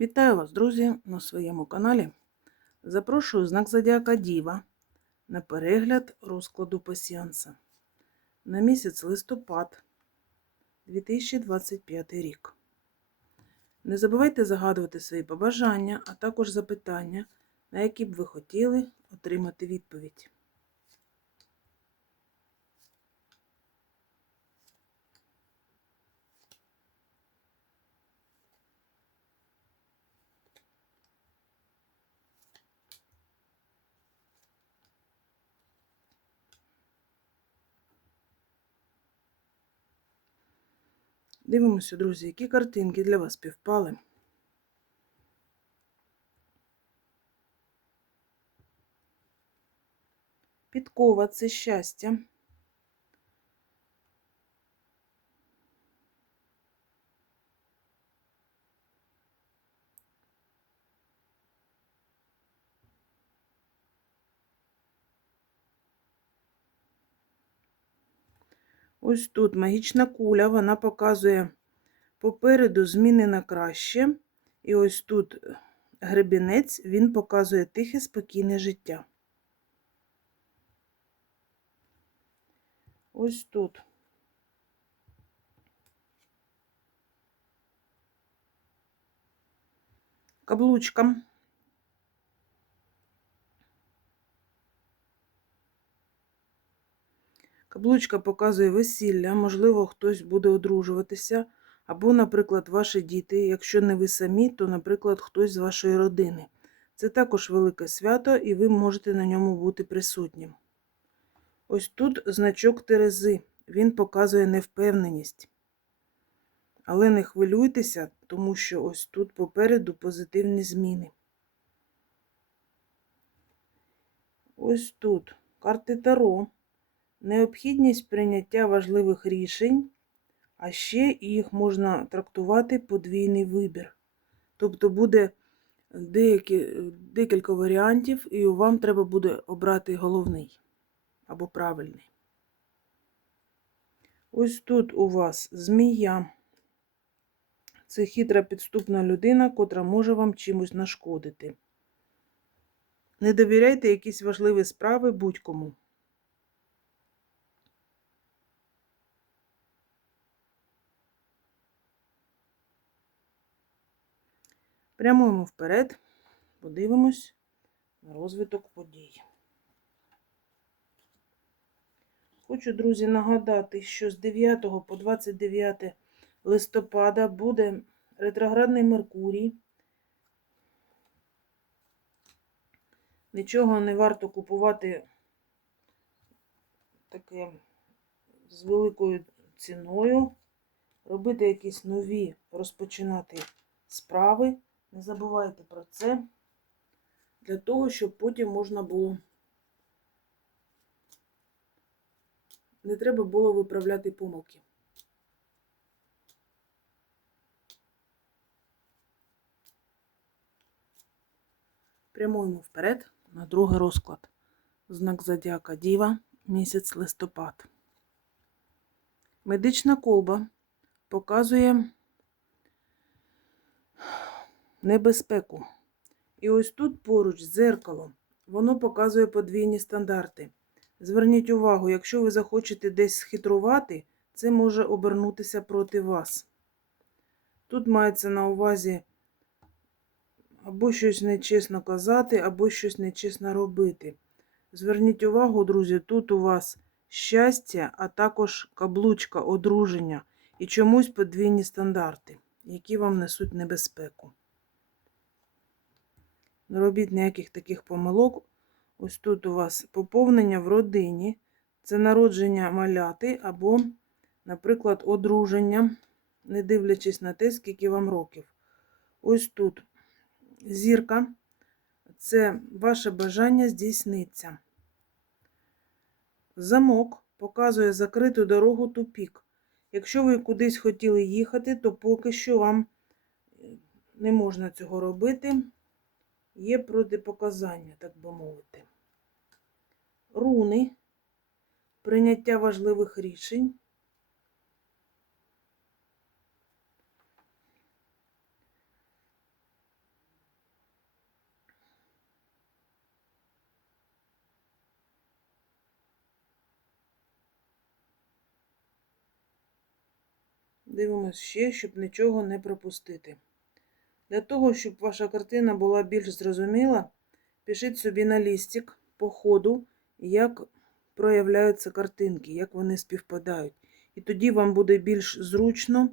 Вітаю вас, друзі, на своєму каналі. Запрошую знак Зодіака Діва на перегляд розкладу пасіанса на місяць листопад 2025 рік. Не забувайте загадувати свої побажання, а також запитання, на які б ви хотіли отримати відповідь. Дивимося, друзі, які картинки для вас співпали. Підкова це щастя. Ось тут магічна куля, вона показує попереду зміни на краще. І ось тут гребінець, він показує тихе, спокійне життя. Ось тут. Каблучка. Каблучка показує весілля, можливо, хтось буде одружуватися, або, наприклад, ваші діти. Якщо не ви самі, то, наприклад, хтось з вашої родини. Це також велике свято, і ви можете на ньому бути присутнім. Ось тут значок Терези. Він показує невпевненість. Але не хвилюйтеся, тому що ось тут попереду позитивні зміни. Ось тут карти Таро необхідність прийняття важливих рішень, а ще їх можна трактувати подвійний вибір. Тобто буде деякі, декілька варіантів, і вам треба буде обрати головний або правильний. Ось тут у вас змія. Це хитра підступна людина, котра може вам чимось нашкодити. Не довіряйте якісь важливі справи будь-кому. Прямуємо вперед, подивимось на розвиток подій. Хочу, друзі, нагадати, що з 9 по 29 листопада буде ретроградний Меркурій. Нічого не варто купувати таке з великою ціною, робити якісь нові розпочинати справи. Не забувайте про це, для того, щоб потім можна було, не треба було виправляти помилки. Прямуємо вперед на другий розклад. Знак Зодіака Діва, місяць листопад. Медична колба показує небезпеку. І ось тут поруч з дзеркалом воно показує подвійні стандарти. Зверніть увагу, якщо ви захочете десь схитрувати, це може обернутися проти вас. Тут мається на увазі або щось нечесно казати, або щось нечесно робити. Зверніть увагу, друзі, тут у вас щастя, а також каблучка одруження і чомусь подвійні стандарти, які вам несуть небезпеку. Не робіть ніяких таких помилок. Ось тут у вас поповнення в родині. Це народження маляти або, наприклад, одруження, не дивлячись на те, скільки вам років. Ось тут зірка це ваше бажання здійсниться. Замок показує закриту дорогу тупік. Якщо ви кудись хотіли їхати, то поки що вам не можна цього робити є протипоказання, так би мовити. Руни, прийняття важливих рішень. Дивимось ще, щоб нічого не пропустити. Для того, щоб ваша картина була більш зрозуміла, пишіть собі на лістик по ходу, як проявляються картинки, як вони співпадають. І тоді вам буде більш зручно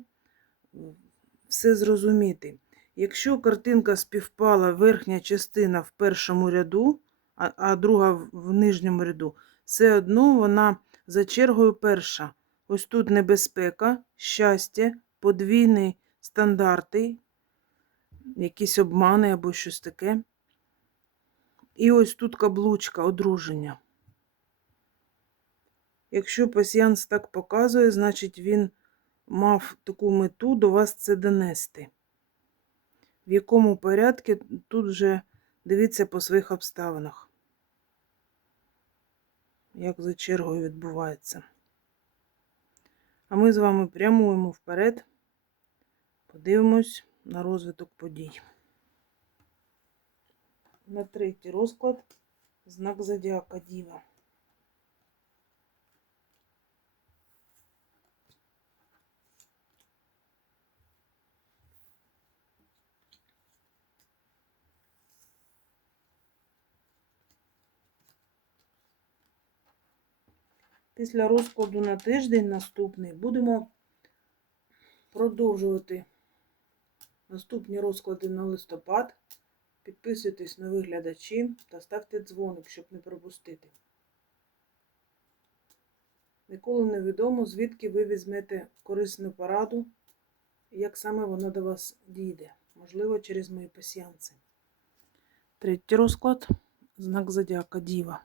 все зрозуміти. Якщо картинка співпала верхня частина в першому ряду, а, друга в нижньому ряду, все одно вона за чергою перша. Ось тут небезпека, щастя, подвійні стандарти, якісь обмани або щось таке. І ось тут каблучка, одруження. Якщо пасіянс так показує, значить він мав таку мету до вас це донести. В якому порядку тут вже дивіться по своїх обставинах. Як за чергою відбувається. А ми з вами прямуємо вперед, подивимось на розвиток подій. На третій розклад знак Зодіака Діва. Після розкладу на тиждень наступний будемо продовжувати наступні розклади на листопад. Підписуйтесь нові глядачі та ставте дзвоник, щоб не пропустити. Ніколи не відомо, звідки ви візьмете корисну пораду, і як саме воно до вас дійде. Можливо, через мої пасіянці. Третій розклад знак Зодіака Діва.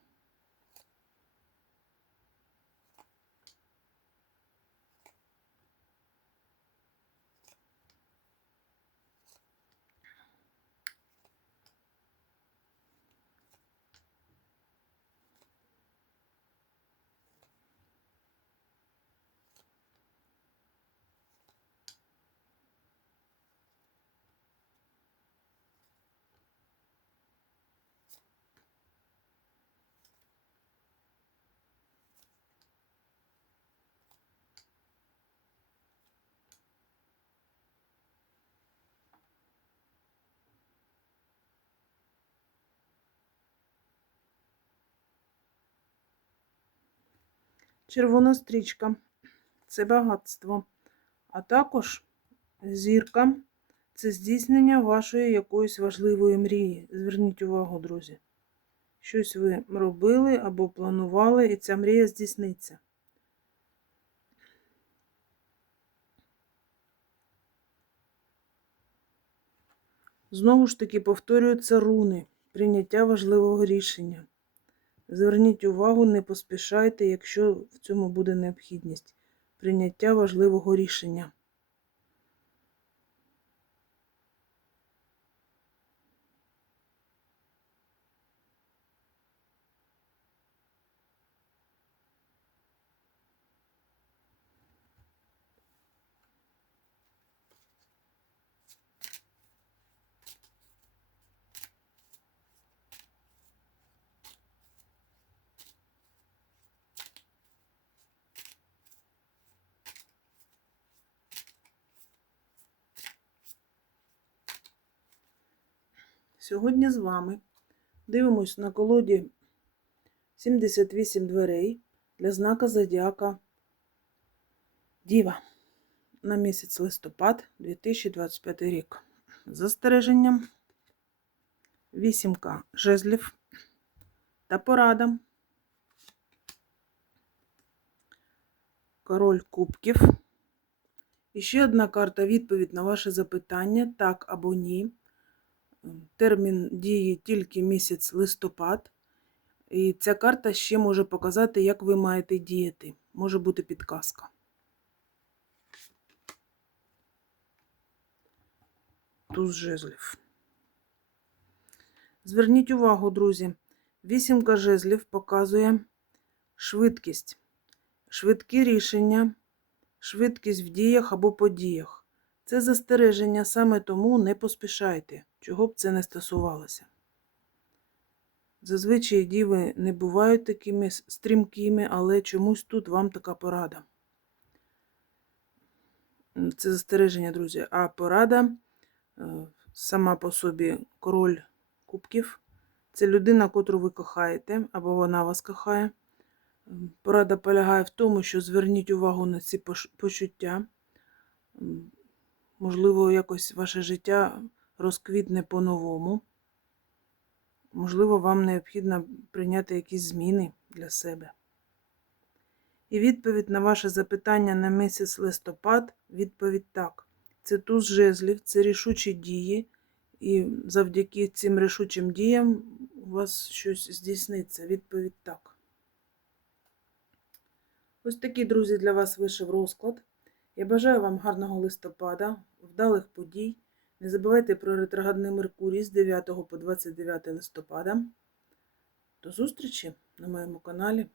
Червона стрічка це багатство. А також зірка це здійснення вашої якоїсь важливої мрії. Зверніть увагу, друзі. Щось ви робили або планували, і ця мрія здійсниться. Знову ж таки повторюються руни, прийняття важливого рішення. Зверніть увагу, не поспішайте, якщо в цьому буде необхідність. Прийняття важливого рішення. Сьогодні з вами дивимось на колоді 78 дверей для знака Зодіака Діва на місяць листопад 2025 рік. Застереженням вісімка жезлів та порада. Король кубків. І ще одна карта відповідь на ваше запитання так або ні. Термін дії тільки місяць листопад. І ця карта ще може показати, як ви маєте діяти. Може бути підказка. Туз жезлів. Зверніть увагу, друзі. Вісімка жезлів показує швидкість, швидкі рішення, швидкість в діях або подіях. Це застереження саме тому не поспішайте, чого б це не стосувалося. Зазвичай діви не бувають такими стрімкими, але чомусь тут вам така порада. це застереження, друзі, а порада е, сама по собі король кубків. Це людина, котру ви кохаєте, або вона вас кохає. Порада полягає в тому, що зверніть увагу на ці почуття. Можливо, якось ваше життя розквітне по-новому. Можливо, вам необхідно прийняти якісь зміни для себе. І відповідь на ваше запитання на місяць листопад відповідь так. Це туз жезлів, це рішучі дії, і завдяки цим рішучим діям у вас щось здійсниться. Відповідь так. Ось такий, друзі, для вас вийшов розклад. Я бажаю вам гарного листопада, вдалих подій. Не забувайте про ретроградний Меркурій з 9 по 29 листопада. До зустрічі на моєму каналі.